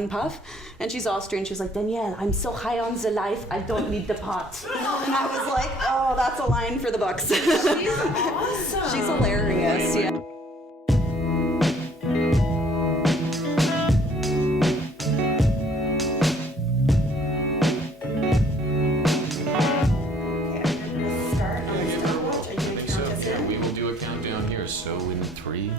one puff. And she's Austrian. She's like, Danielle, I'm so high on the life, I don't need the pot. And I was like, oh, that's a line for the books. She's awesome. She's hilarious. Yeah. So in 3,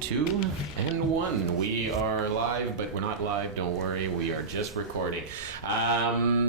2, and 1, we are live, but we're not live, don't worry, we are just recording.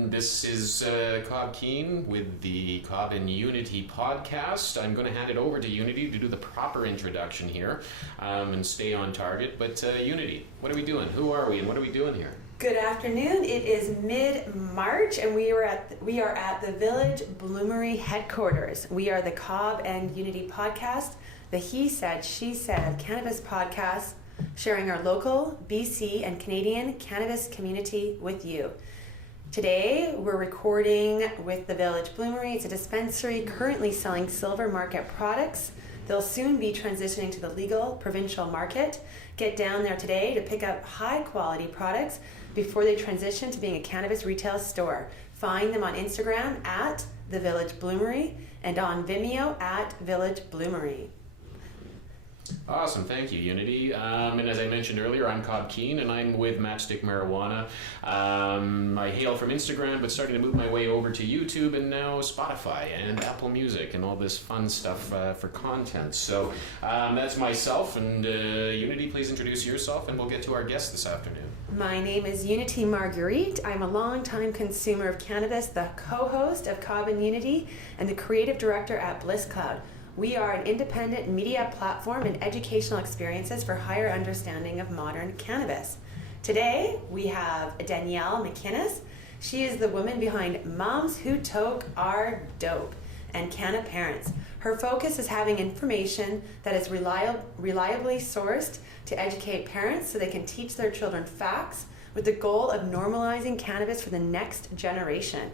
This is Cobb Keen with the Cobb and Unity podcast. I'm going to hand it over to Unity to do the proper introduction here and stay on target. But Unity, what are we doing? Who are we and what are we doing here? Good afternoon. It is mid-March and we are at the Village Bloomery headquarters. We are the Cobb and Unity podcast, the He Said, She Said cannabis podcast, sharing our local, BC, and Canadian cannabis community with you. Today, we're recording with the Village Bloomery. It's a dispensary currently selling silver market products. They'll soon be transitioning to the legal provincial market. Get down there today to pick up high-quality products before they transition to being a cannabis retail store. Find them on Instagram at The Village Bloomery and on Vimeo at Village Bloomery. Awesome, thank you, Unity. And as I mentioned earlier, I'm Cobb Keen, and I'm with Matchstick Marijuana. I hail from Instagram, but starting to move my way over to YouTube and now Spotify and Apple Music and all this fun stuff for content. So that's myself, and Unity, please introduce yourself, and we'll get to our guest this afternoon. My name is Unity Marguerite. I'm a longtime consumer of cannabis, the co-host of Cobb and Unity, and the creative director at Bliss Cloud. We are an independent media platform and educational experiences for higher understanding of modern cannabis. Today, we have Danielle McInnes. She is the woman behind Moms Who Toke Are Dope and Canna Parents. Her focus is having information that is reliably sourced to educate parents so they can teach their children facts with the goal of normalizing cannabis for the next generation.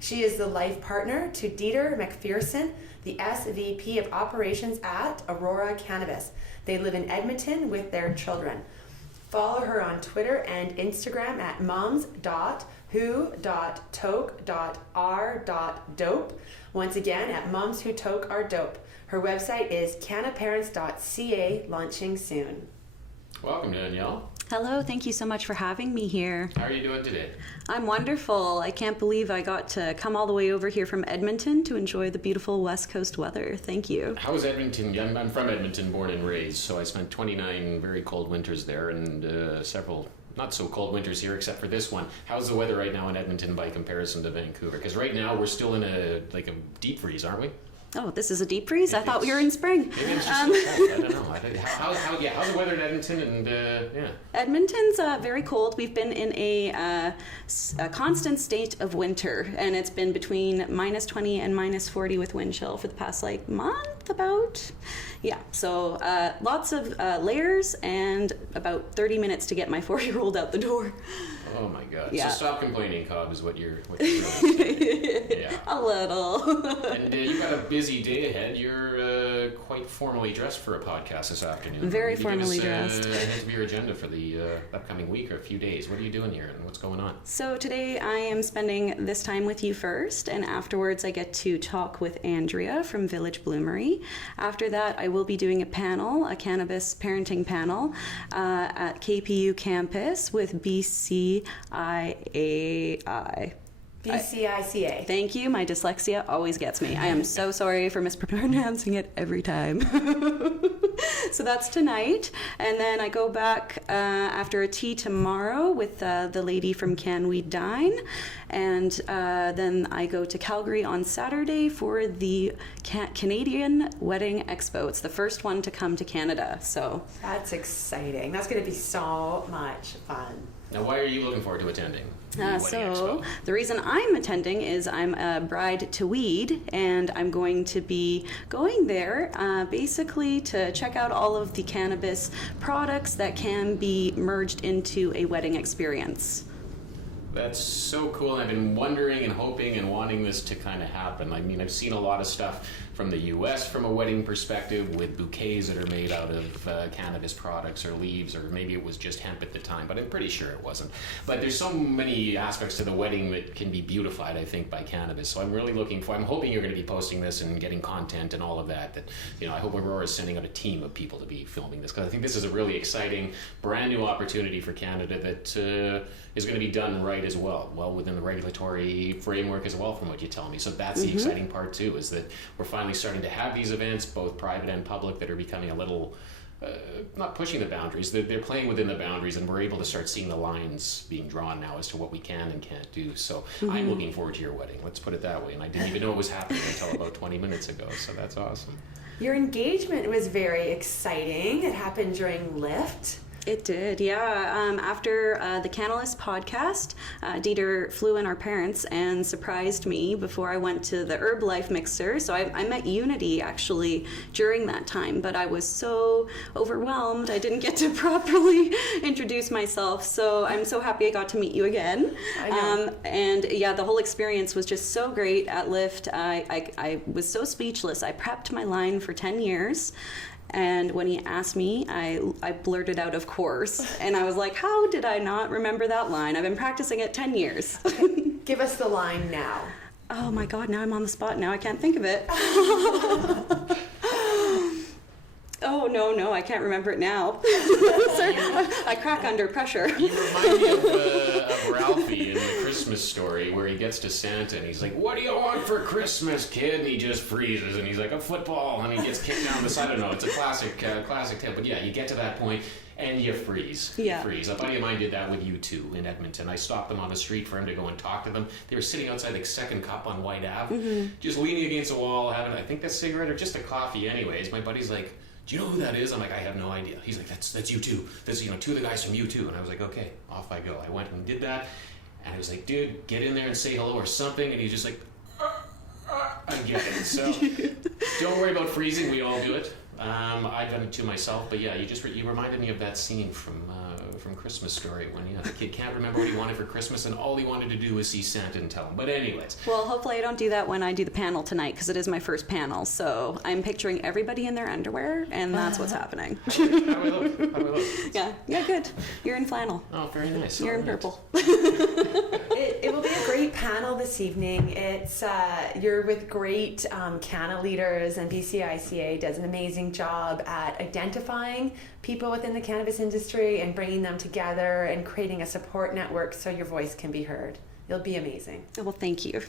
She is the life partner to Dieter McPherson, the SVP of Operations at Aurora Cannabis. They live in Edmonton with their children. Follow her on Twitter and Instagram at moms.who.toke.r.dope. Once again, at momswhotokearedope. Her website is cannaparents.ca, launching soon. Welcome, Danielle. Hello, thank you so much for having me here. How are you doing today? I'm wonderful. I can't believe I got to come all the way over here from Edmonton to enjoy the beautiful West Coast weather. Thank you. How was Edmonton? I'm from Edmonton, born and raised, so I spent 29 very cold winters there and several not so cold winters here except for this one. How's the weather right now in Edmonton by comparison to Vancouver? Because right now we're still in a deep freeze, aren't we? Oh, this is a deep freeze? I thought we were in spring. Maybe it's just I don't know. How's the weather in Edmonton? And Edmonton's very cold. We've been in a constant state of winter, and it's been between minus 20 and minus 40 with wind chill for the past month about. Yeah, so lots of layers and about 30 minutes to get my 4-year-old out the door. Oh my God! Yeah. So stop complaining, Cobb, is what you're doing. Yeah. A little. And you've got a busy day ahead. You're quite formally dressed for a podcast this afternoon. Very formally dressed. Here's your agenda for the upcoming week or a few days. What are you doing here and what's going on? So today I am spending this time with you first, and afterwards I get to talk with Andrea from Village Bloomery. After that, I will be doing a panel, a cannabis parenting panel at KPU campus with BCIAI. BCICA. Thank you. My dyslexia always gets me. I am so sorry for mispronouncing it every time. So that's tonight. And then I go back after a tea tomorrow with the lady from Can We Dine. And then I go to Calgary on Saturday for the Canadian Wedding Expo. It's the first one to come to Canada. So that's exciting. That's going to be so much fun. Now, why are you looking forward to attending? So the reason I'm attending is I'm a bride to weed, and I'm going to be going there basically to check out all of the cannabis products that can be merged into a wedding experience. That's so cool. I've been wondering and hoping and wanting this to kind of happen. I mean, I've seen a lot of stuff from the U.S. from a wedding perspective with bouquets that are made out of cannabis products or leaves, or maybe it was just hemp at the time, but I'm pretty sure it wasn't. But there's so many aspects to the wedding that can be beautified, I think, by cannabis. So I'm really I'm hoping you're going to be posting this and getting content and all of that. That, you know, I hope Aurora is sending out a team of people to be filming this, because I think this is a really exciting, brand new opportunity for Canada that is going to be done right as well within the regulatory framework as well, from what you tell me. So that's the exciting part too, is that we're finally starting to have these events, both private and public, that are becoming a little not pushing the boundaries, they're playing within the boundaries, and we're able to start seeing the lines being drawn now as to what we can and can't do. So I'm looking forward to your wedding, let's put it that way, and I didn't even know it was happening until about 20 minutes ago, so that's awesome. Your engagement was very exciting. It happened during Lyft. It did, yeah. After the Cannabis podcast, Dieter flew in our parents and surprised me before I went to the Herbalife mixer. So I met Unity actually during that time, but I was so overwhelmed I didn't get to properly introduce myself. So I'm so happy I got to meet you again. I know. And yeah, the whole experience was just so great at Lyft. I was so speechless. I prepped my line for 10 years. And when he asked me, I blurted out, of course. And I was like, how did I not remember that line? I've been practicing it 10 years. Give us the line now. Oh my God, now I'm on the spot. Now I can't think of it. Oh, no, I can't remember it now. Sorry, I crack under pressure. You remind me of Ralphie in the Christmas Story, where he gets to Santa and he's like, what do you want for Christmas, kid? And he just freezes and he's like, a football, and he gets kicked down the side. I don't know, it's a classic tale. But yeah, you get to that point and you freeze. Yeah. You freeze. A buddy of mine did that with U2 in Edmonton. I stopped them on the street for him to go and talk to them. They were sitting outside like Second Cup on White Ave, just leaning against a wall, having, I think, a cigarette or just a coffee anyways. My buddy's like, do you know who that is? I'm like, I have no idea. He's like, that's U2. That's, two of the guys from U2. And I was like, okay, off I go. I went and did that. And I was like, dude, get in there and say hello or something. And he's just like, I get it. So don't worry about freezing. We all do it. I've done it to myself. But yeah, you reminded me of that scene from Christmas Story, when the kid can't remember what he wanted for Christmas and all he wanted to do was see Santa and tell him. But anyways. Well, hopefully I don't do that when I do the panel tonight, because it is my first panel. So I'm picturing everybody in their underwear, and that's what's happening. How do I look? Yeah, good. You're in flannel. Oh, very nice. You're in purple. It will be a great panel this evening. It's you're with great Canna leaders, and BCICA does an amazing job at identifying people within the cannabis industry and bringing them together and creating a support network so your voice can be heard. It'll be amazing. Well, thank you.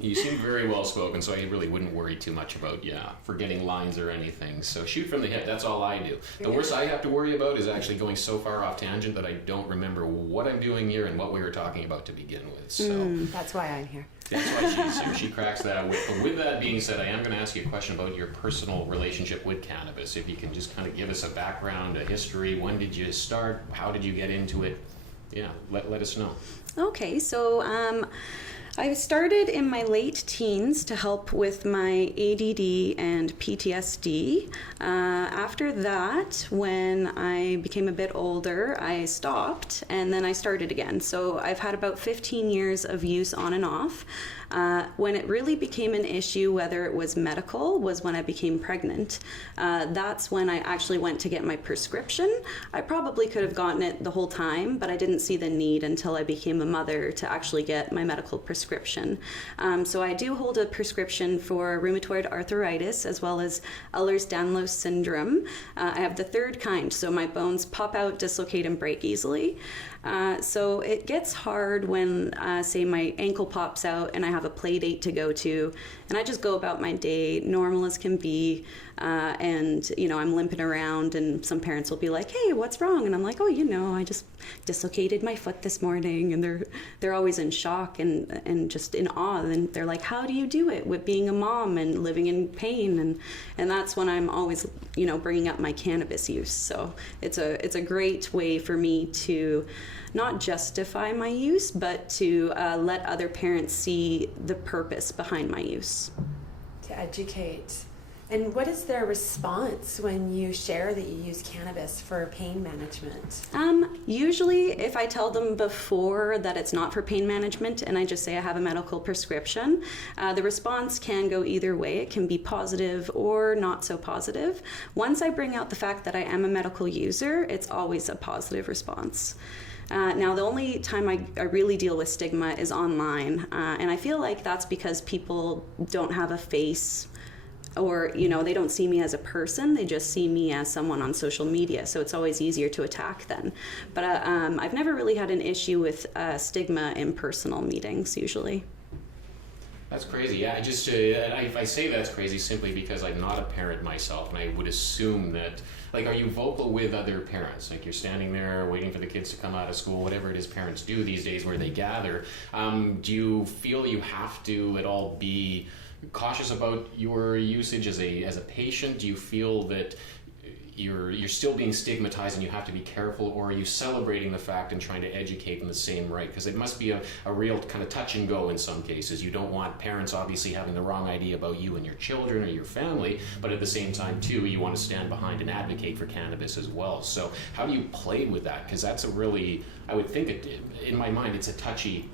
You seem very well spoken, so I really wouldn't worry too much about forgetting lines or anything. So shoot from the hip, that's all I do. The worst I have to worry about is actually going so far off tangent that I don't remember what I'm doing here and what we were talking about to begin with. So That's why I'm here. that's why she's here. She cracks that whip. But with that being said, I am going to ask you a question about your personal relationship with cannabis. If you can just kind of give us a background, a history. When did you start? How did you get into it? Yeah, let us know. Okay, so I started in my late teens to help with my ADD and PTSD. After that, when I became a bit older, I stopped and then I started again. So I've had about 15 years of use on and off. When it really became an issue, whether it was medical, was when I became pregnant. That's when I actually went to get my prescription. I probably could have gotten it the whole time, but I didn't see the need until I became a mother to actually get my medical prescription. So I do hold a prescription for rheumatoid arthritis as well as Ehlers-Danlos syndrome. I have the third kind, so my bones pop out, dislocate, and break easily. So it gets hard when, say, my ankle pops out and I have a play date to go to, and I just go about my day normal as can be, and I'm limping around, and some parents will be like, hey, what's wrong? And I'm like, oh, I just dislocated my foot this morning, and they're always in shock and just in awe, and they're like, how do you do it with being a mom and living in pain? And that's when I'm always bringing up my cannabis use. So it's a great way for me to not justify my use, but to let other parents see the purpose behind my use. To educate. And what is their response when you share that you use cannabis for pain management? Usually if I tell them before that it's not for pain management and I just say I have a medical prescription, the response can go either way. It can be positive or not so positive. Once I bring out the fact that I am a medical user, it's always a positive response. Now, the only time I really deal with stigma is online, and I feel like that's because people don't have a face, or they don't see me as a person, they just see me as someone on social media, so it's always easier to attack then. But I've never really had an issue with stigma in personal meetings usually. That's crazy. Yeah, I say that's crazy simply because I'm not a parent myself, and I would assume that, like, are you vocal with other parents? Like, you're standing there waiting for the kids to come out of school, whatever it is parents do these days where they gather. Do you feel you have to at all be cautious about your usage as a patient? Do you feel that you're still being stigmatized and you have to be careful, or are you celebrating the fact and trying to educate in the same right? Because it must be a real kind of touch and go in some cases. You don't want parents obviously having the wrong idea about you and your children or your family, but at the same time too, you want to stand behind and advocate for cannabis as well. So how do you play with that? Because that's a really, I would think in my mind it's a touchy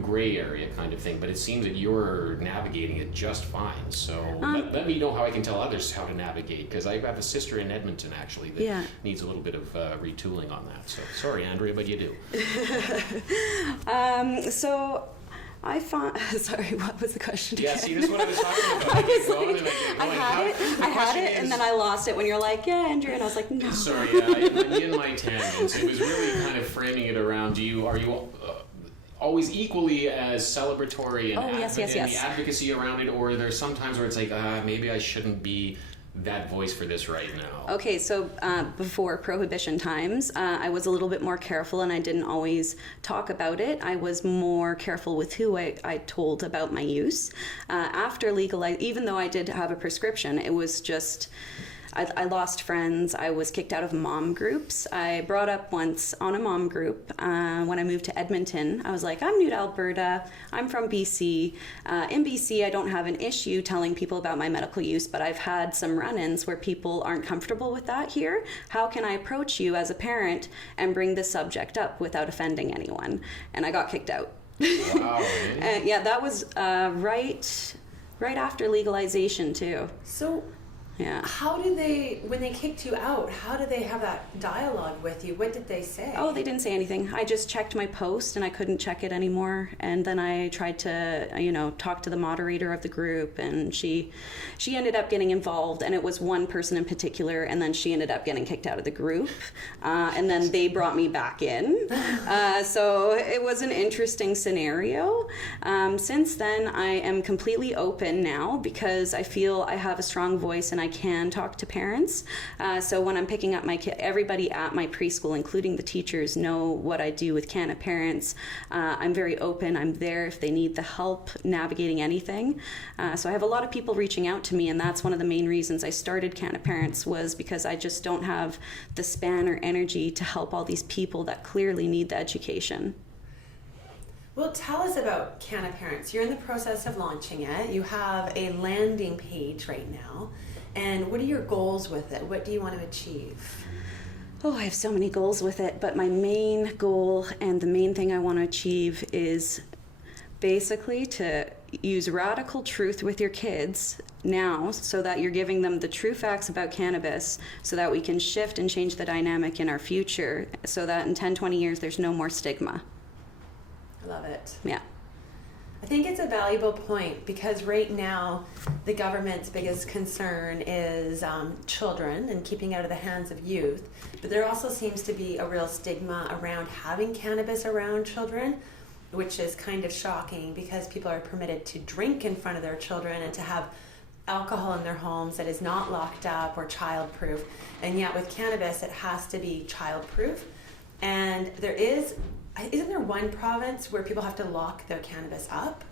gray area kind of thing, but it seems that you're navigating it just fine. So let me know how I can tell others how to navigate, because I have a sister in Edmonton actually that needs a little bit of retooling on that. So sorry, Andrea, but you do. So I found, sorry, what was the question again? Yeah, see, this is what I was talking about. I had it, and then I lost it when you're like, yeah, Andrea, and I was like, no. Sorry, in my tangents, it was really kind of framing it around, are you always equally as celebratory and the advocacy around it, or are there some times where it's like, maybe I shouldn't be that voice for this right now? Okay, so before prohibition times, I was a little bit more careful and I didn't always talk about it. I was more careful with who I told about my use. After legalized, even though I did have a prescription, it was just, I lost friends. I was kicked out of mom groups. I brought up once on a mom group when I moved to Edmonton. I was like, I'm new to Alberta. I'm from BC. In BC, I don't have an issue telling people about my medical use, but I've had some run-ins where people aren't comfortable with that here. How can I approach you as a parent and bring this subject up without offending anyone? And I got kicked out. Wow. And yeah, that was right after legalization too. So yeah. How do they, when they kicked you out, how do they have that dialogue with you? What did they say? Oh, they didn't say anything. I just checked my post and I couldn't check it anymore. And then I tried to, talk to the moderator of the group, and she ended up getting involved, and it was one person in particular, and then she ended up getting kicked out of the group. And then they brought me back in. So it was an interesting scenario. Since then, I am completely open now because I feel I have a strong voice and I can talk to parents. So when I'm picking up my kid, everybody at my preschool, including the teachers, know what I do with Canna Parents. I'm very open. I'm there if they need the help navigating anything. So I have a lot of people reaching out to me, and that's one of the main reasons I started Canna Parents, was because I just don't have the span or energy to help all these people that clearly need the education. Well, tell us about Canna Parents. You're in the process of launching it. You have a landing page right now. And what are your goals with it? What do you want to achieve? Oh, I have so many goals with it, but my main goal and the main thing I want to achieve is basically to use radical truth with your kids now, so that you're giving them the true facts about cannabis, so that we can shift and change the dynamic in our future, so that in 10, 20 years there's no more stigma. I love it. Yeah. I think it's a valuable point, because right now the government's biggest concern is children and keeping out of the hands of youth. But there also seems to be a real stigma around having cannabis around children, which is kind of shocking, because people are permitted to drink in front of their children and to have alcohol in their homes that is not locked up or childproof. And yet with cannabis, it has to be childproof. And isn't there one province where people have to lock their cannabis up?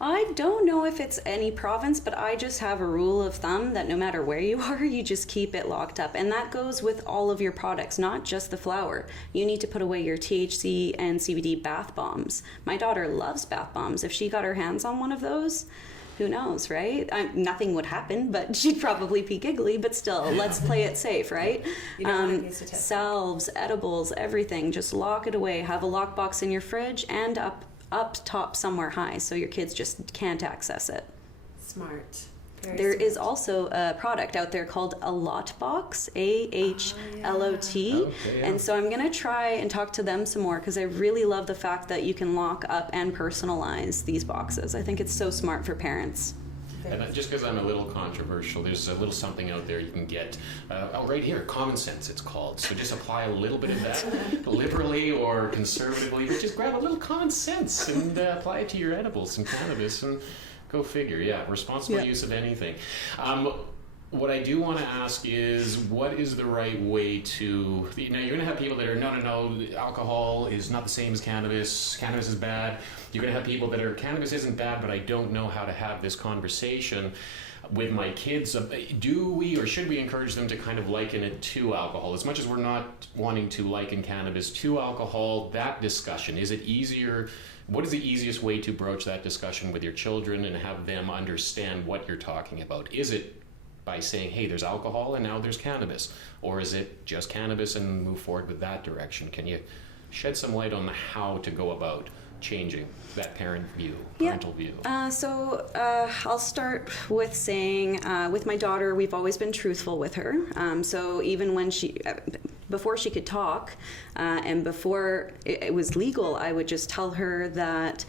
I don't know if it's any province, but I just have a rule of thumb that no matter where you are, you just keep it locked up. And that goes with all of your products, not just the flower. You need to put away your THC and CBD bath bombs. My daughter loves bath bombs. If she got her hands on one of those, who knows, right? Nothing would happen, but she'd probably be giggly, but still, let's play it safe, right? You don't want to use a tip. Salves, edibles, everything, just lock it away. Have a lockbox in your fridge and up top somewhere high so your kids just can't access it. Smart. There is also a product out there called a lot box, AHLOT. Okay, yeah. And so I'm going to try and talk to them some more because I really love the fact that you can lock up and personalize these boxes. I think it's so smart for parents. And just because I'm a little controversial, there's a little something out there you can get. Right here, common sense it's called. So just apply a little bit of that liberally or conservatively. But just grab a little common sense and apply it to your edibles and cannabis and go figure. Yeah, responsible use of anything. What I do want to ask is, what is the right way to... You're going to have people that are, no, alcohol is not the same as cannabis. Cannabis is bad. You're going to have people that are, cannabis isn't bad, but I don't know how to have this conversation with my kids. Do we or should we encourage them to kind of liken it to alcohol? As much as we're not wanting to liken cannabis to alcohol, that discussion, is it easier... What is the easiest way to broach that discussion with your children and have them understand what you're talking about? Is it by saying, hey, there's alcohol and now there's cannabis? Or is it just cannabis and move forward with that direction? Can you shed some light on how to go about changing that parental view? I'll start with saying, with my daughter, we've always been truthful with her. So even when before she could talk, and before it was legal, I would just tell her that,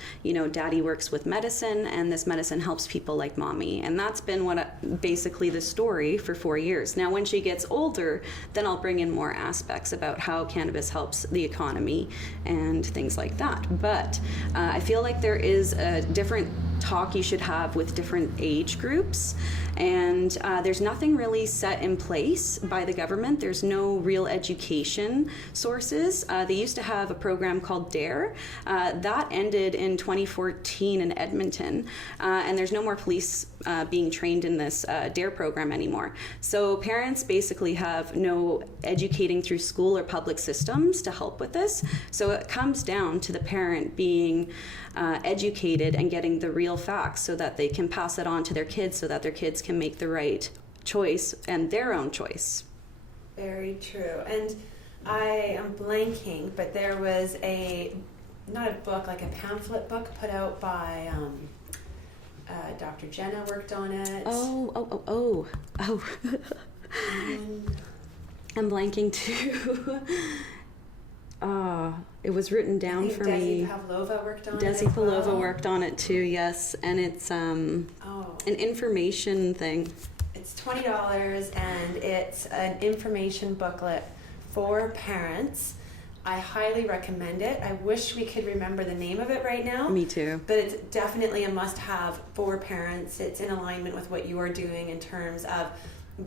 daddy works with medicine and this medicine helps people like mommy. And that's been basically the story for 4 years. Now, when she gets older, then I'll bring in more aspects about how cannabis helps the economy and things like that. But I feel like there is a different talk you should have with different age groups, and there's nothing really set in place by the government. There's no real education sources. They used to have a program called DARE that ended in 2014 in Edmonton, and there's no more police being trained in this DARE program anymore. So parents basically have no educating through school or public systems to help with this. So it comes down to the parent being educated and getting the real facts so that they can pass it on to their kids so that their kids can make the right choice and their own choice. Very true. And I am blanking, but there was not a book, like a pamphlet book put out by Dr. Jenna worked on it. Oh. I'm blanking too. It was written down for me. Desi Pavlova worked on it. Desi Pavlova worked on it too, yes. And it's an information thing. It's $20 and it's an information booklet for parents. I highly recommend it. I wish we could remember the name of it right now. Me too. But it's definitely a must-have for parents. It's in alignment with what you are doing in terms of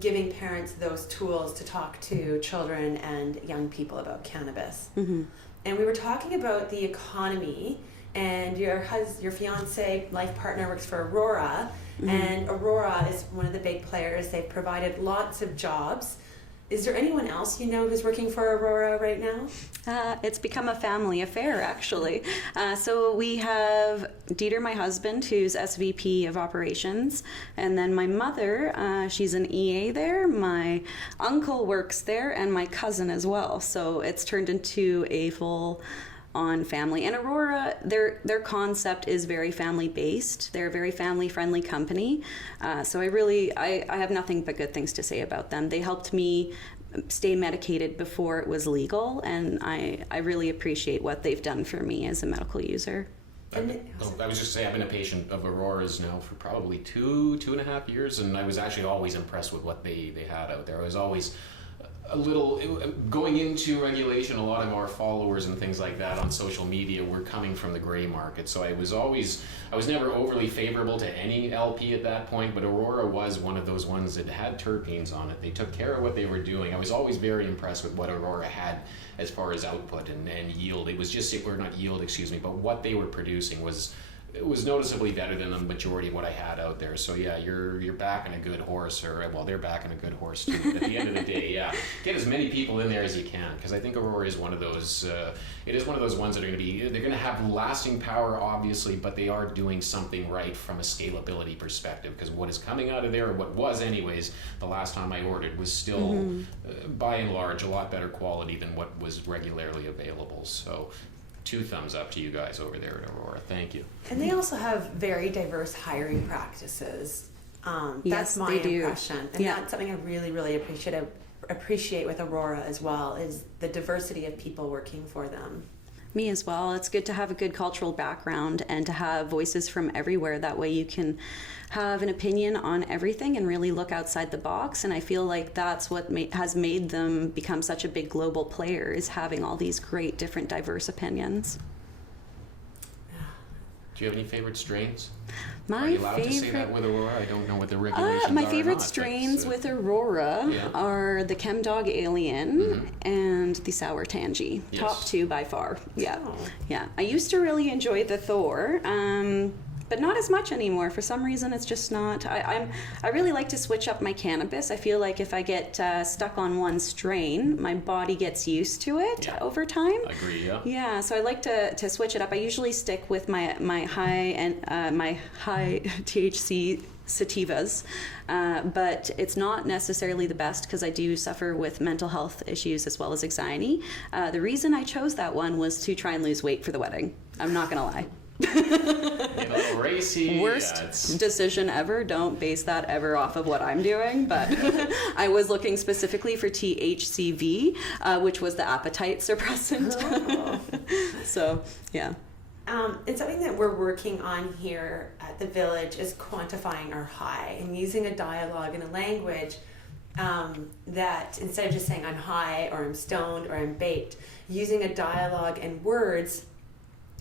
giving parents those tools to talk to children and young people about cannabis. Mm-hmm. And we were talking about the economy, and your fiance, life partner, works for Aurora, mm-hmm. and Aurora is one of the big players. They've provided lots of jobs. Is there anyone else you know who's working for Aurora right now? It's become a family affair, actually. So we have Dieter, my husband, who's SVP of operations, and then my mother, she's an EA there. My uncle works there, and my cousin as well. So it's turned into a full-on family. And Aurora, their concept is very family-based. They're a very family-friendly company. So I have nothing but good things to say about them. They helped me stay medicated before it was legal, and I really appreciate what they've done for me as a medical user. I was just saying, I've been a patient of Aurora's now for probably two and a half years, and I was actually always impressed with what they had out there. I was always a little, going into regulation, a lot of our followers and things like that on social media were coming from the gray market. So I was never overly favorable to any LP at that point, but Aurora was one of those ones that had terpenes on it. They took care of what they were doing. I was always very impressed with what Aurora had as far as output and yield. It was just, or not yield, excuse me, but what they were producing was it was noticeably better than the majority of what I had out there. So yeah, you're backing a good horse, or well, they're backing a good horse too. But at the end of the day, yeah, get as many people in there as you can, because I think Aurora is one of those. It is one of those ones that are they're going to have lasting power, obviously, but they are doing something right from a scalability perspective. Because what is coming out of there, or what was anyways, the last time I ordered, was still by and large a lot better quality than what was regularly available. So 2 thumbs up to you guys over there at Aurora. Thank you. And they also have very diverse hiring practices. Yes, That's my they do. impression. And that's something I really, really appreciate with Aurora as well, is the diversity of people working for them. Me as well. It's good to have a good cultural background and to have voices from everywhere. That way you can have an opinion on everything and really look outside the box. And I feel like that's what has made them become such a big global player, is having all these great different diverse opinions. Do you have any favorite strains? My Are you allowed favorite, to say that with Aurora? I don't know what the regulations are. my or favorite not, strains but, with Aurora are the Chem Dog Alien and the Sour Tangy. Yes. Top 2 by far. Yeah. Oh. Yeah. I used to really enjoy the Thor, but not as much anymore. For some reason, it's just not. I really like to switch up my cannabis. I feel like if I get stuck on one strain, my body gets used to it over time. I agree. Yeah. Yeah, so I like to switch it up. I usually stick with my high THC sativas, but it's not necessarily the best because I do suffer with mental health issues as well as anxiety. The reason I chose that one was to try and lose weight for the wedding. I'm not gonna lie. Racy. Worst decision ever. Don't base that ever off of what I'm doing, but I was looking specifically for THCV, which was the appetite suppressant. So, yeah. And something that we're working on here at the village is quantifying our high and using a dialogue and a language that instead of just saying I'm high or I'm stoned or I'm baked, using a dialogue and words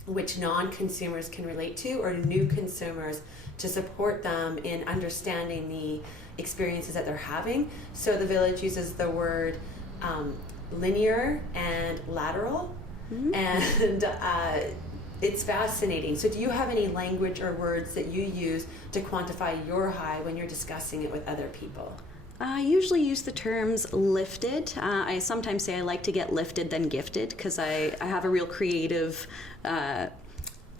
which non-consumers can relate to, or new consumers, to support them in understanding the experiences that they're having. So the village uses the word linear and lateral, and it's fascinating. So do you have any language or words that you use to quantify your high when you're discussing it with other people? I usually use the terms lifted. I sometimes say I like to get lifted than gifted because I have a real creative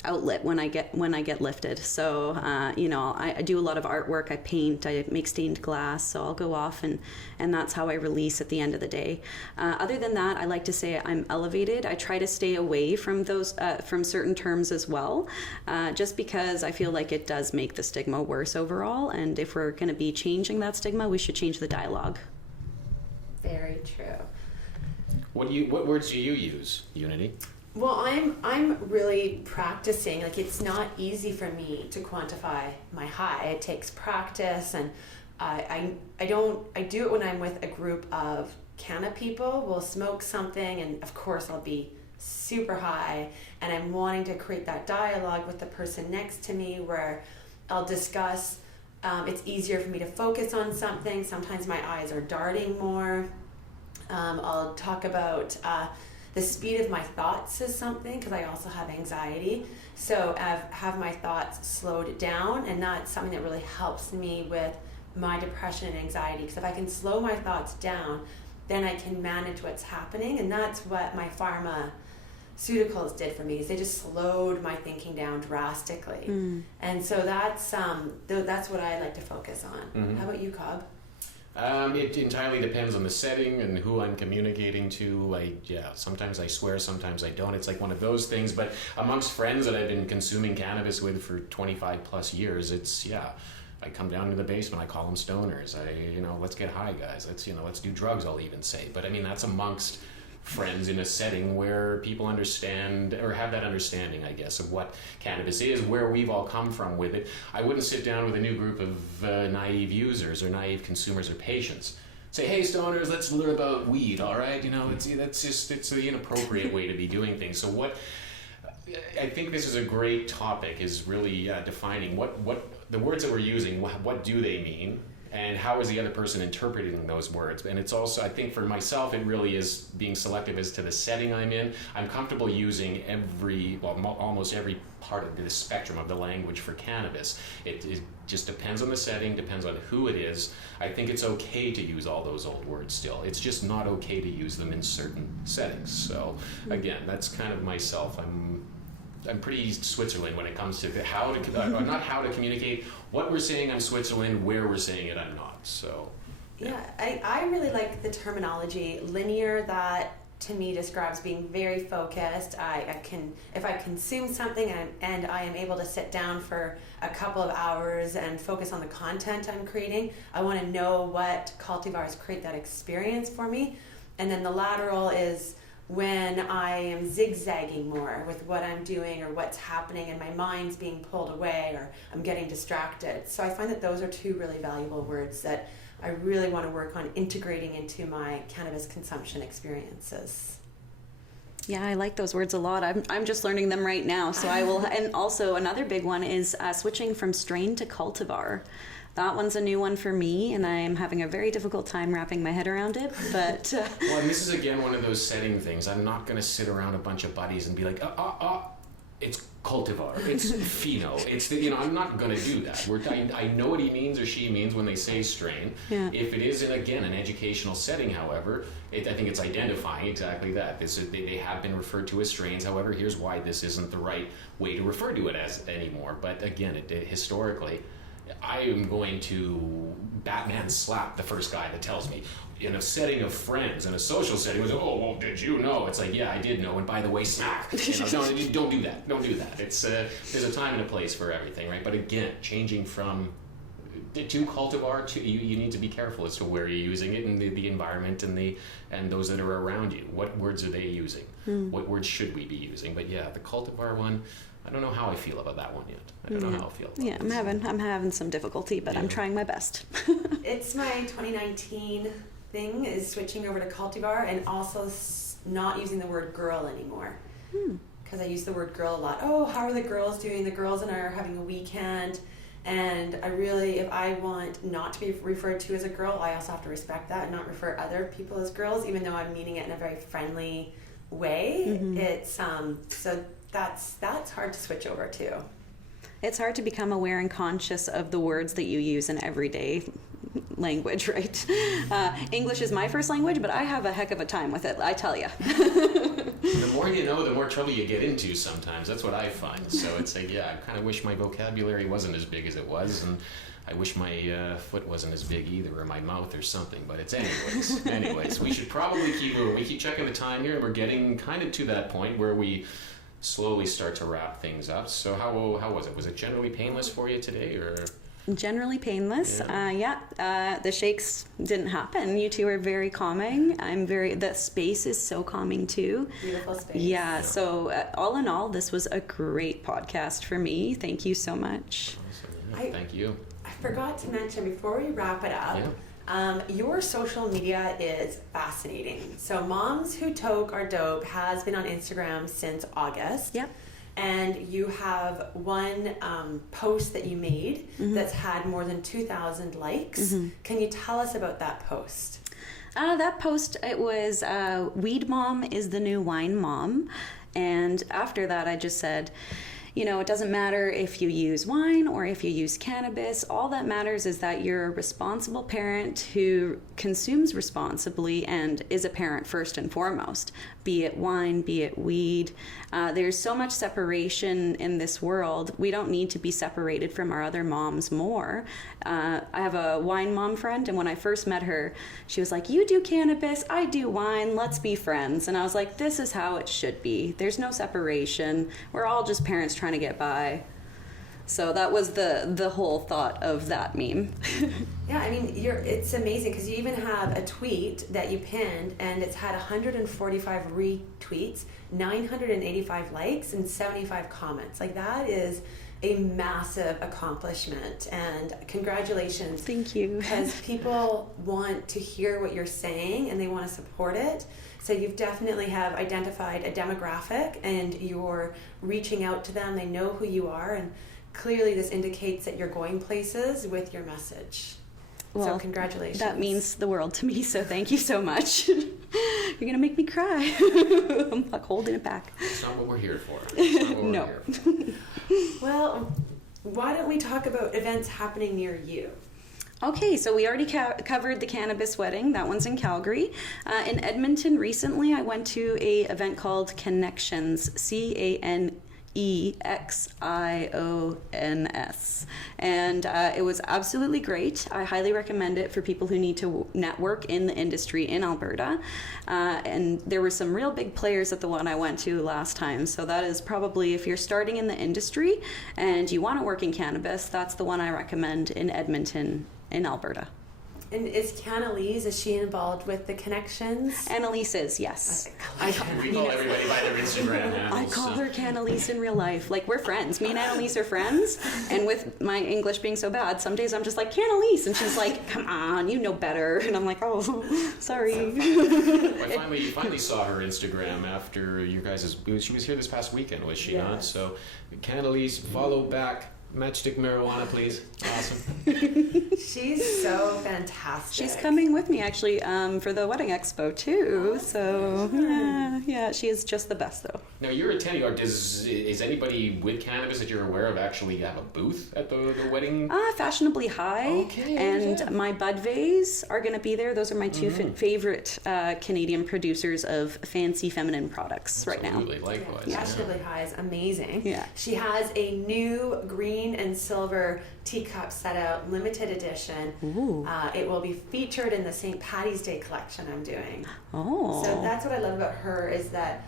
outlet when I get lifted. So I do a lot of artwork. I paint. I make stained glass. So I'll go off and that's how I release at the end of the day. Other than that, I like to say I'm elevated. I try to stay away from those from certain terms as well, just because I feel like it does make the stigma worse overall. And if we're going to be changing that stigma, we should change the dialogue. Very true. What words do you use, Unity? Well, I'm really practicing. Like, it's not easy for me to quantify my high. It takes practice, and I do it when I'm with a group of canna people. We'll smoke something, and of course I'll be super high, and I'm wanting to create that dialogue with the person next to me where I'll discuss. It's easier for me to focus on something. Sometimes my eyes are darting more. I'll talk about the speed of my thoughts is something, because I also have anxiety. So I have my thoughts slowed down, and that's something that really helps me with my depression and anxiety. Because if I can slow my thoughts down, then I can manage what's happening. And that's what my pharmaceuticals did for me, is they just slowed my thinking down drastically. And so that's what I like to focus on. How about you, Cobb? It entirely depends on the setting and who I'm communicating to. Sometimes I swear, sometimes I don't. It's like one of those things. But amongst friends that I've been consuming cannabis with for 25 plus years, I come down to the basement, I call them stoners. Let's get high, guys. Let's do drugs, I'll even say. But I mean, that's amongst friends in a setting where people understand, or have that understanding, I guess, of what cannabis is, where we've all come from with it. I wouldn't sit down with a new group of naive users or naive consumers or patients. Say, hey, stoners, let's learn about weed, all right? It's the inappropriate way to be doing things. So I think this is a great topic, is really defining what the words that we're using, what do they mean? and how is the other person interpreting those words. And it's also, I think for myself, it really is being selective as to the setting I'm in. I'm comfortable using almost every part of the spectrum of the language for cannabis. It just depends on the setting, depends on who it is. I think it's okay to use all those old words still. It's just not okay to use them in certain settings. So again, that's kind of myself. I'm pretty Switzerland when it comes to not how to communicate what we're saying. I'm Switzerland. Where we're saying it, I'm not. So yeah, I really like the terminology linear. That to me describes being very focused. If I consume something and I am able to sit down for a couple of hours and focus on the content I'm creating, I want to know what cultivars create that experience for me. And then the lateral is when I am zigzagging more with what I'm doing or what's happening and my mind's being pulled away or I'm getting distracted. So I find that those are two really valuable words that I really want to work on integrating into my cannabis consumption experiences. Yeah, I like those words a lot. I'm just learning them right now. So I will. And also another big one is switching from strain to cultivar. That one's a new one for me, and I'm having a very difficult time wrapping my head around it. But well, and this is again one of those setting things. I'm not going to sit around a bunch of buddies and be like, it's cultivar, it's pheno, it's I'm not going to do that. I know what he means or she means when they say strain. Yeah. If it is again an educational setting, however, I think it's identifying exactly that. They have been referred to as strains. However, here's why this isn't the right way to refer to it as anymore. But again, historically, I am going to Batman slap the first guy that tells me in a setting of friends, in a social setting, oh, well, did you know? It's like, yeah, I did know, and by the way, smack. Don't do that. Don't do that. It's there's a time and a place for everything, right? But again, changing from to cultivar, you need to be careful as to where you're using it and the environment and those that are around you. What words are they using? What words should we be using? But yeah, the cultivar one, I don't know how I feel about that one yet. I don't know how I feel about it. I'm having some difficulty, but I'm trying my best. It's my 2019 thing is switching over to cultivar and also not using the word girl anymore. Because I use the word girl a lot. Oh, how are the girls doing? The girls and I are having a weekend. And I really, if I want not to be referred to as a girl, I also have to respect that and not refer other people as girls, even though I'm meaning it in a very friendly way. It's so that's hard to switch over to. It's hard to become aware and conscious of the words that you use in everyday language, right? English is my first language, but I have a heck of a time with it, I tell you. The more you know, the more trouble you get into sometimes. That's what I find. So it's like, yeah, I kind of wish my vocabulary wasn't as big as it was, and I wish my foot wasn't as big either, or my mouth or something, but it's anyways. We should probably keep moving. We keep checking the time here, and we're getting kind of to that point where we slowly start to wrap things up. So how was it? Was it generally painless for you today, or? Generally painless. The shakes didn't happen. You two are very calming. The space is so calming too. Beautiful space. Yeah. So all in all, this was a great podcast for me. Thank you so much. Awesome. Thank you. I forgot to mention before we wrap it up, your social media is fascinating. So Moms Who Toke Are Dope has been on Instagram since August. Yep. And you have one post that you made that's had more than 2,000 likes. Can you tell us about that post? That post, it was Weed Mom is the New Wine Mom. And after that, I just said, it doesn't matter if you use wine or if you use cannabis. All that matters is that you're a responsible parent who consumes responsibly and is a parent first and foremost, be it wine, be it weed. There's so much separation in this world. We don't need to be separated from our other moms more. I have a wine mom friend, and when I first met her, she was like, you do cannabis, I do wine, let's be friends. And I was like, this is how it should be. There's no separation. We're all just parents trying to get by. So that was the whole thought of that meme. Yeah, I mean, it's amazing because you even have a tweet that you pinned and it's had 145 retweets, 985 likes, and 75 comments. Like, that is a massive accomplishment, and congratulations. Thank you. Because people want to hear what you're saying and they want to support it. So you've definitely have identified a demographic and you're reaching out to them. They know who you are, and clearly this indicates that you're going places with your message. Well, so congratulations. That means the world to me, so thank you so much. You're going to make me cry. I'm like holding it back. It's not what we're here for. It's not what No. we're here for. Well, why don't we talk about events happening near you? Okay, so we already covered the cannabis wedding. That one's in Calgary. In Edmonton recently, I went to a event called Connections, CANEXIONS. And it was absolutely great. I highly recommend it for people who need to network in the industry in Alberta. And there were some real big players at the one I went to last time. So that is probably, if you're starting in the industry and you want to work in cannabis, that's the one I recommend in Edmonton in Alberta. And is Elise, is she involved with the Connections? Elise is, yes. We call everybody by their Instagram handles. I call her Elise in real life. Like, we're friends. Me and Elise are friends. And with my English being so bad, some days I'm just like, Elise. And she's like, come on, you know better. And I'm like, oh, sorry. I finally saw her Instagram after you guys'. She was here this past weekend, was she not? So, Elise, follow back. Matchstick marijuana, please. Awesome. She's so fantastic. She's coming with me, actually, for the wedding expo, too. So, yeah, she is just the best, though. Now, you're attending, or is anybody with cannabis that you're aware of actually have a booth at the wedding? Fashionably High. Okay, and yeah. my Bud Vase are going to be there. Those are my two favorite Canadian producers of fancy feminine products right now. Absolutely, likewise. Fashionably High is amazing. Yeah. She has a new green and silver teacup set out, limited edition. Ooh. It will be featured in the St. Patty's Day collection I'm doing. Oh. So that's what I love about her, is that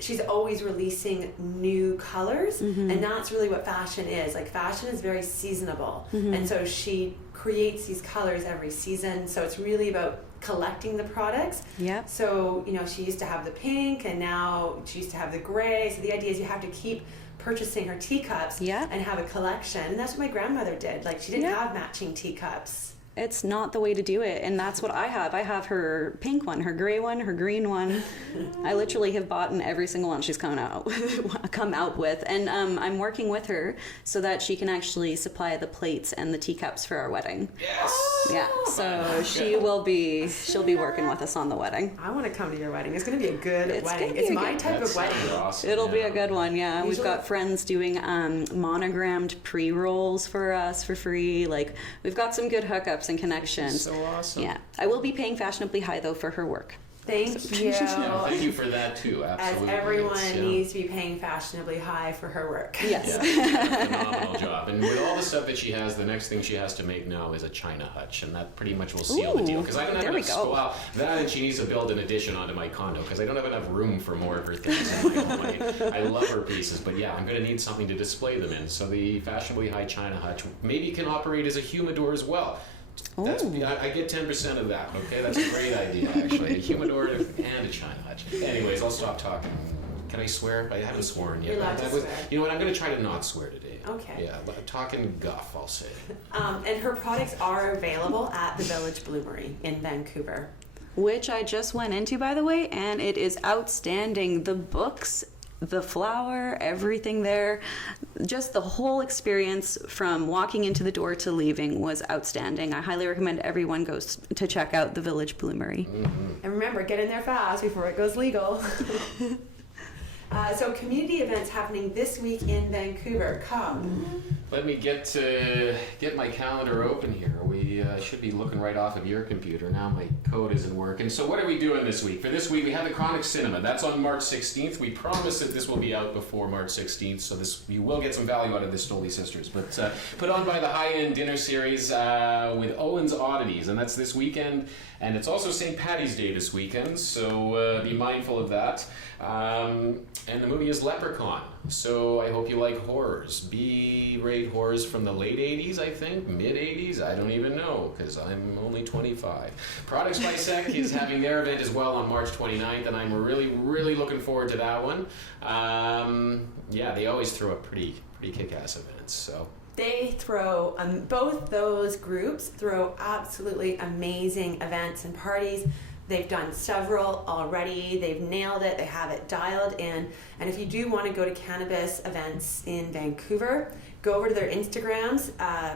she's always releasing new colors, and that's really what fashion is. Like, fashion is very seasonable, and so she creates these colors every season. So it's really about collecting the products. Yep. So, she used to have the pink, and now she used to have the gray. So the idea is you have to keep purchasing her teacups and have a collection. And that's what my grandmother did. Like, she didn't have matching teacups. It's not the way to do it, and that's what I have. I have her pink one, her gray one, her green one. I literally have bought in every single one she's come out with, and I'm working with her so that she can actually supply the plates and the teacups for our wedding. Yes. Yeah, so she'll be working with us on the wedding. I want to come to your wedding. It's going to be a good wedding. Be It's a my good- type of wedding. Awesome. It'll be a good one, yeah. We've Usually- got friends doing monogrammed pre-rolls for us for free. Like, we've got some good hookups and connections. So awesome. Yeah, I will be paying Fashionably High though for her work. Thank you. Yeah, thank you for that too. Absolutely. As everyone It's, needs to be paying Fashionably High for her work. Yes. Yeah, she's done a phenomenal job. And with all the stuff that she has, the next thing she has to make now is a China hutch, and that pretty much will seal the deal. Because I don't have there we enough. go. Well, that, and she needs to build an addition onto my condo because I don't have enough room for more of her things in my home. I love her pieces, but yeah, I'm going to need something to display them in. So the Fashionably High China hutch maybe can operate as a humidor as well. That's, I get 10% of that, okay? That's a great idea, actually. A humidor and a China hutch. Anyways, I'll stop talking. Can I swear? I haven't sworn yet. You're allowed to swear. You know what? I'm going to try to not swear today. Okay. Yeah, but talking guff, I'll say. And her products are available at the Village Bloomery in Vancouver. Which I just went into, by the way, and it is outstanding. The books, the flower, everything there, just the whole experience from walking into the door to leaving was outstanding. I highly recommend everyone goes to check out the Village Bloomery. And remember, get in there fast before it goes legal. So community events happening this week in Vancouver. Cobb. Let me get my calendar open here. We should be looking right off of your computer. Now my code isn't working. So what are we doing this week? For this week, we have the Chronic Cinema. That's on March 16th. We promise that this will be out before March 16th, so you will get some value out of this Stoley Sisters. But put on by the High End Dinner Series with Owen's Oddities, and that's this weekend. And it's also St. Patty's Day this weekend, so be mindful of that. And the movie is Leprechaun, so I hope you like horrors. B-rate horrors from the late 80s, I think, mid-80s, I don't even know, because I'm only 25. Products by Sec is having their event as well on March 29th, and I'm really, really looking forward to that one. Yeah, they always throw up pretty kick-ass events, so... They throw, both those groups throw absolutely amazing events and parties. They've done several already. They've nailed it. They have it dialed in. And if you do want to go to cannabis events in Vancouver, go over to their Instagrams,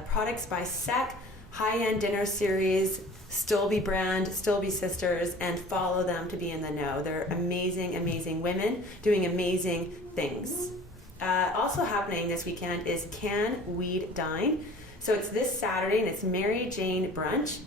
Products by Sec, high-end dinner series, Stolby brand, Stolby Sisters, and follow them to be in the know. They're amazing, amazing women doing amazing things. Also happening this weekend is Can Weed Dine. So it's this Saturday, and it's Mary Jane Brunch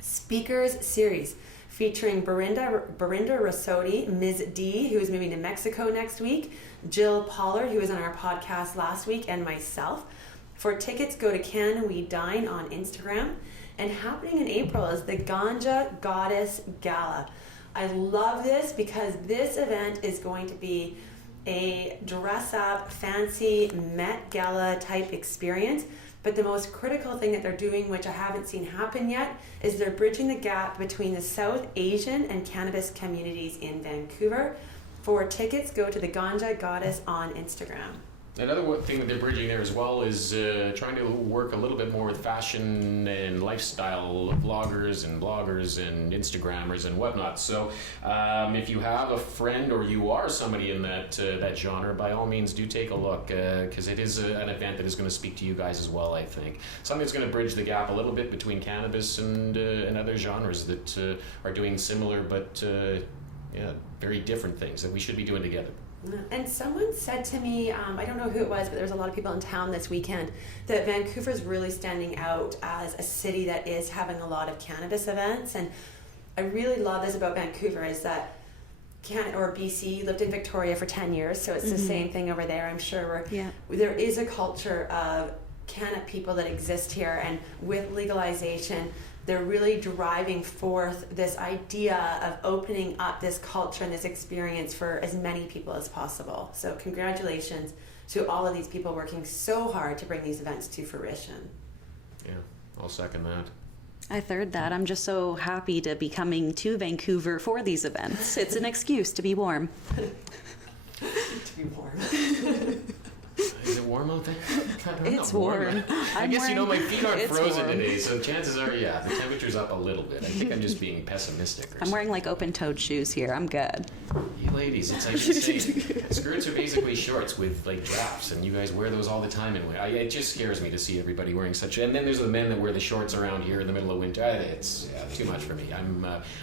Speakers Series featuring Barinda Rasodi, Ms. D, who is moving to Mexico next week, Jill Pollard, who was on our podcast last week, and myself. For tickets, go to Can We Dine on Instagram. And happening in April is the Ganja Goddess Gala. I love this because this event is going to be a dress-up, fancy Met Gala type experience. But the most critical thing that they're doing, which I haven't seen happen yet, is they're bridging the gap between the South Asian and cannabis communities in Vancouver. For tickets, go to the Ganja Goddess on Instagram. Another thing that they're bridging there as well is trying to work a little bit more with fashion and lifestyle bloggers and Instagrammers and whatnot. So if you have a friend or you are somebody in that genre, by all means do take a look, because it is an event that is going to speak to you guys as well, I think. Something that's going to bridge the gap a little bit between cannabis and other genres that are doing similar but very different things that we should be doing together. And someone said to me, I don't know who it was, but there was a lot of people in town this weekend, that Vancouver's really standing out as a city that is having a lot of cannabis events. And I really love this about Vancouver is that BC lived in Victoria for 10 years, so it's the same thing over there, I'm sure. There is a culture of cannabis people that exist here, and with legalization, they're really driving forth this idea of opening up this culture and this experience for as many people as possible. So congratulations to all of these people working so hard to bring these events to fruition. Yeah, I'll second that. I third that. I'm just so happy to be coming to Vancouver for these events. It's an excuse to be warm. To be warm. Is it warm out there? It's warm. I guess my feet aren't frozen warm today, so chances are, the temperature's up a little bit. I think I'm just being pessimistic. I'm wearing like open-toed shoes here. I'm good. You ladies, it's like insane. Skirts are basically shorts with like drafts, and you guys wear those all the time. And it just scares me to see everybody wearing such. And then there's the men that wear the shorts around here in the middle of winter. It's too much for me.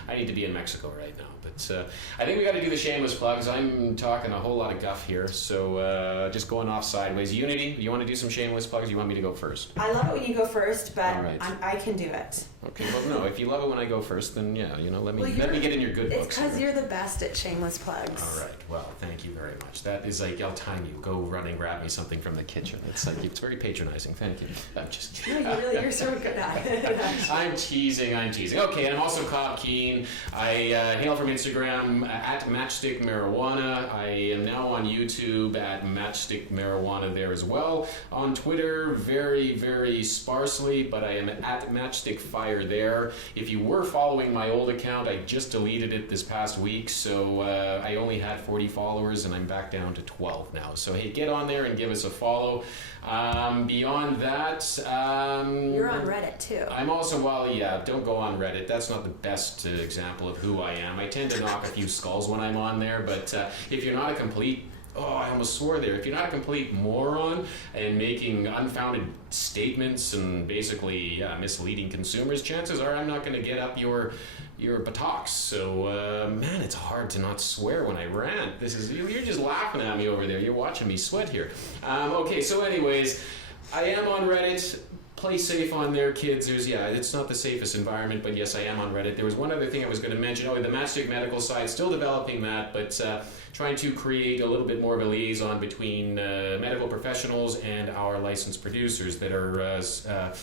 I need to be in Mexico right now. But I think we got to do the shameless plugs. I'm talking a whole lot of guff here, so just going off sideways. Unity, do you want to do some shameless plugs? Or you want me to go first? I love it when you go first, but right. I can do it. Okay, well, no, if you love it when I go first, then let me get in your good books. It's because you're the best at shameless plugs. All right, well, thank you very much. That is like, I'll time you. Go run and grab me something from the kitchen. It's very patronizing. Thank you. I'm just kidding. No, you're so good at it. I'm teasing. Okay, and I'm also Cobb Keen. I hail from Instagram at Matchstick Marijuana. I am now on YouTube at Matchstick Marijuana there as well. On Twitter, very, very sparsely, but I am at Matchstick Fire there. If you were following my old account, I just deleted it this past week, so I only had 40 followers, and I'm back down to 12 now. So hey, get on there and give us a follow. Beyond that, you're on Reddit too. I'm also, don't go on Reddit. That's not the best example of who I am. I tend to knock a few skulls when I'm on there, but if you're not a complete I almost swore there. If you're not a complete moron and making unfounded statements and basically misleading consumers, chances are I'm not going to get up your buttocks. So, man, it's hard to not swear when I rant. You're just laughing at me over there. You're watching me sweat here. Okay, so anyways, I am on Reddit. Play safe on there, kids. It's not the safest environment, but yes, I am on Reddit. There was one other thing I was going to mention. The Matchstick Medical side, still developing that, but trying to create a little bit more of a liaison between medical professionals and our licensed producers that are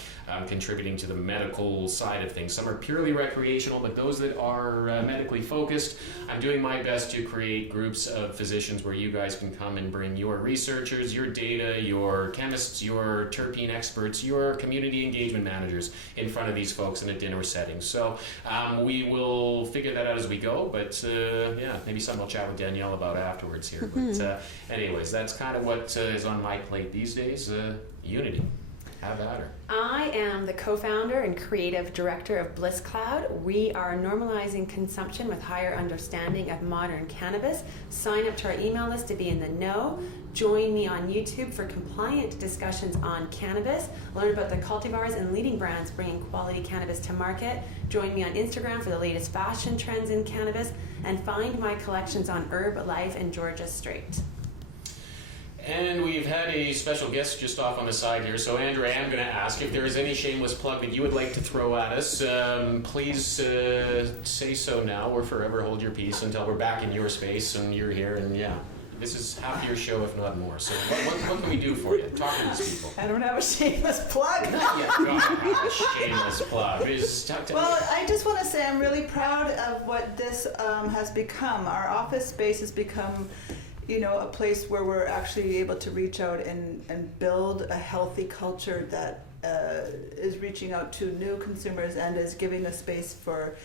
contributing to the medical side of things. Some are purely recreational, but those that are medically focused, I'm doing my best to create groups of physicians where you guys can come and bring your researchers, your data, your chemists, your terpene experts, your community engagement managers in front of these folks in a dinner setting. So we will figure that out as we go, but maybe something I'll chat with Danielle about afterwards here. But anyways, that's kind of what is on my plate these days. Unity. Have at her. I am the co-founder and creative director of Bliss Cloud. We are normalizing consumption with higher understanding of modern cannabis. Sign up to our email list to be in the know. Join me on YouTube for compliant discussions on cannabis. Learn about the cultivars and leading brands bringing quality cannabis to market. Join me on Instagram for the latest fashion trends in cannabis. And find my collections on Herb Life and Georgia Straight. And we've had a special guest just off on the side here. So, Andrew, I am going to ask if there is any shameless plug that you would like to throw at us. Please say so now, or forever hold your peace until we're back in your space and you're here. And yeah, this is half your show, if not more. So, what can we do for you? Talk to these people. I don't have a shameless plug. Not yet. God, have a shameless plug. Well, I just want to say I'm really proud of what this has become. Our office space has become, you know, a place where we're actually able to reach out and build a healthy culture that is reaching out to new consumers and is giving a space for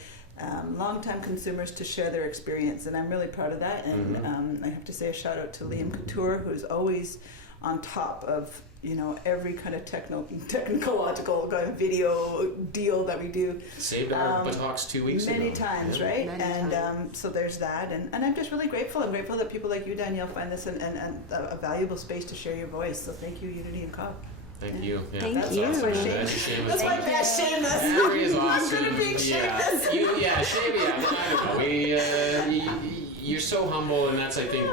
long-time consumers to share their experience. And I'm really proud of that. And I have to say a shout out to Liam Couture, who's always on top of, you know, every kind of technological kind of video deal that we do. Saved our buttocks 2 weeks ago. Many times, Yeah. right? Many And times. so there's that. And I'm just really grateful. I'm grateful that people like you, Danielle, find this and a valuable space to share your voice. So thank you, Unity and Cobb. Thank you. Yeah, Thank that's you. Awesome. That's That's a shameless. That's my best shameless. Andrea is awesome. I'm good at being shameless. You're so humble, and that's, I think,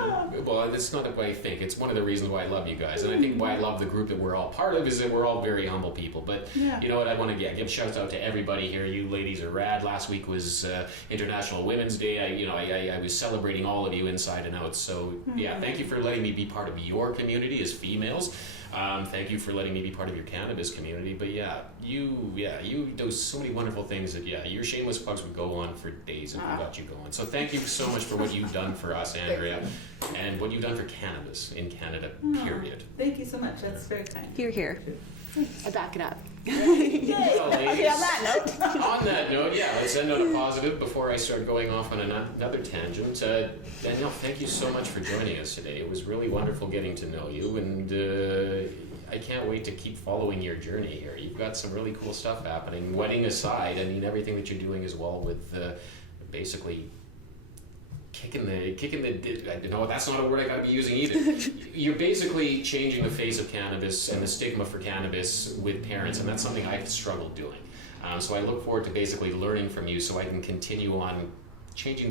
well, that's not the way I think. It's one of the reasons why I love you guys, and I think why I love the group that we're all part of is that we're all very humble people. But Yeah. you know what? I want to give shouts out to everybody here. You ladies are rad. Last week was International Women's Day. I was celebrating all of you inside and out. So yeah, thank you for letting me be part of your community as females. Thank you for letting me be part of your cannabis community. But you do so many wonderful things that your shameless plugs would go on for days if we got you going. So thank you so much for what you've done for us, Andrea, and what you've done for cannabis in Canada, period. Thank you so much. That's very kind. Here. I back it up. Well, ladies, Okay, on that note. on that note, let's end on a positive before I start going off on another tangent. Danielle, thank you so much for joining us today. It was really wonderful getting to know you, and I can't wait to keep following your journey here. You've got some really cool stuff happening. Wedding aside, I mean, everything that you're doing as well with basically kicking the no, that's not a word I gotta be using either. You're basically changing the face of cannabis and the stigma for cannabis with parents, and that's something I've struggled doing. So I look forward to basically learning from you so I can continue on changing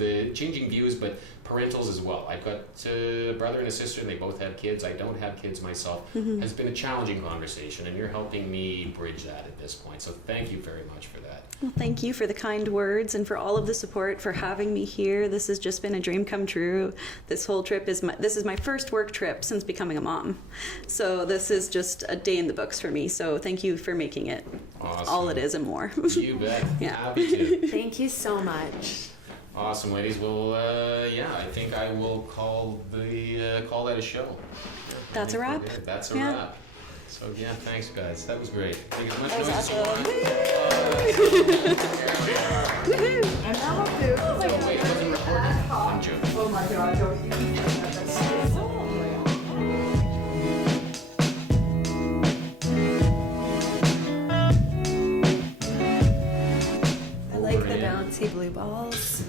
views, but parentals as well. I've got a brother and a sister, and they both have kids. I don't have kids myself. Has been a challenging conversation, and you're helping me bridge that at this point. So thank you very much for that. Well, thank you for the kind words and for all of the support, for having me here. This has just been a dream come true. This whole trip is my first work trip since becoming a mom. So this is just a day in the books for me. So thank you for making it all it is and more. You bet. Yeah. Happy to. Thank you so much. Awesome, ladies. Well, I think I will call that a show. That's a wrap. That's a Yeah. wrap. So thanks guys. That was great. Make as much That was noise as awesome. you want. Woohoo! And now I'll do. Oh, wait, it wasn't recording. I'm joking. Oh my God, don't you? That's so I like the bouncy blue balls.